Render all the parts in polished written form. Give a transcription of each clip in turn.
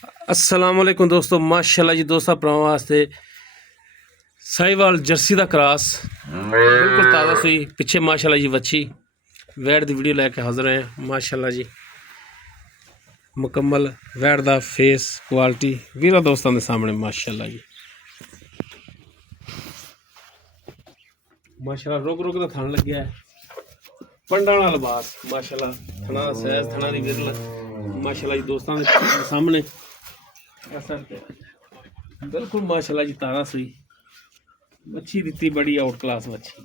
अस्सलाम वालेकुम दोस्तों, माशाल्लाह जी दोस्तों भरावां वास्ते साहिवाल जर्सी का क्रॉस बिल्कुल ताज़ा सुई पिछे माशाल्लाह जी वच्छी वैट की वीडियो लैके हाजिर हैं। माशाल्लाह जी मुकम्मल वैट का फेस क्वालिटी वीरा दोस्तों के सामने माशाल्लाह जी माशाल्लाह रुक रुक का थन लग्या है पंडा वाला लिबास माशाल्लाह थना सैज थना की विरल माशाल्लाह जी दोस्तों के सामने बिल्कुल माशाल्लाह जी ताज़ा सुई मच्छी दी बड़ी आउट क्लास मच्छी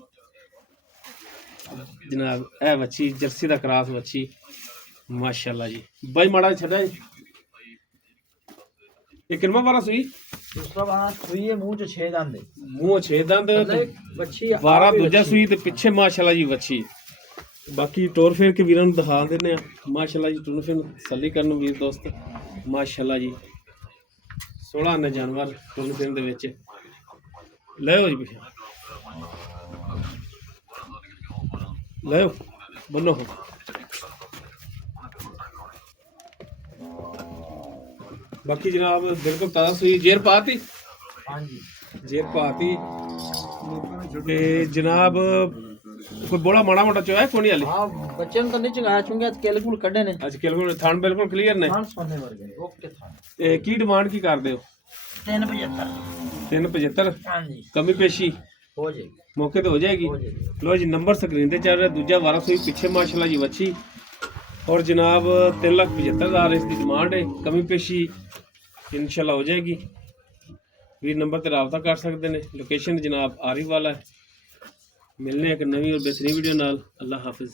जनाब ए मच्छी जर्सी का क्रॉस मच्छी माशाल्लाह जी भाई माड़ा छड़ा जी ये कितना बारा सुई दूसरा बार सुई है मुंह च 6 दंद मुंह 6 दंद बच्ची वारा दूजा सुई ते पिछे माशाल्लाह जी वच्छी बाकी टोर फेर के वीरां नूं दिखा देने माशाल्लाह जी टोर फेर तसल्ली करन वीर दोस्त माशाल्लाह जी 16 ने जानवर टोर फेर दे विच ले हो जी पिछे ले बोलो बाकी जनाब बिल्कुल ताज़ा सुई जेर पाती हां जी जेर पाती ते जनाब कोई बोला माड़ा मोटा चोया है कोनी वाली हां बच्चे ने तो नहीं चंगाया चुंगे केल कुल कड्डे ने आज बिल्कुल थान बिल्कुल क्लियर ने थान सोने वर्गे ओके थान ते की डिमांड की कर दे 375 375 हां जी कमी पेशी हो जाएगी मौके तो हो जाएगी। हो जाएगी लो जी नंबर स्क्रीन पे चल रहा दूजा वारा सुई पीछे माशाल्लाह जी वच्छी और जनाब 3,75,000 इसकी डिमांड है कमी पेशी इंशाल्लाह हो जाएगी। वीर नंबर पर रब्ता कर सकते हैं। लोकेशन जनाब आरी वाला है। मिलने एक नवी और बेहतरीन वीडियो नाल। अल्लाह हाफिज़।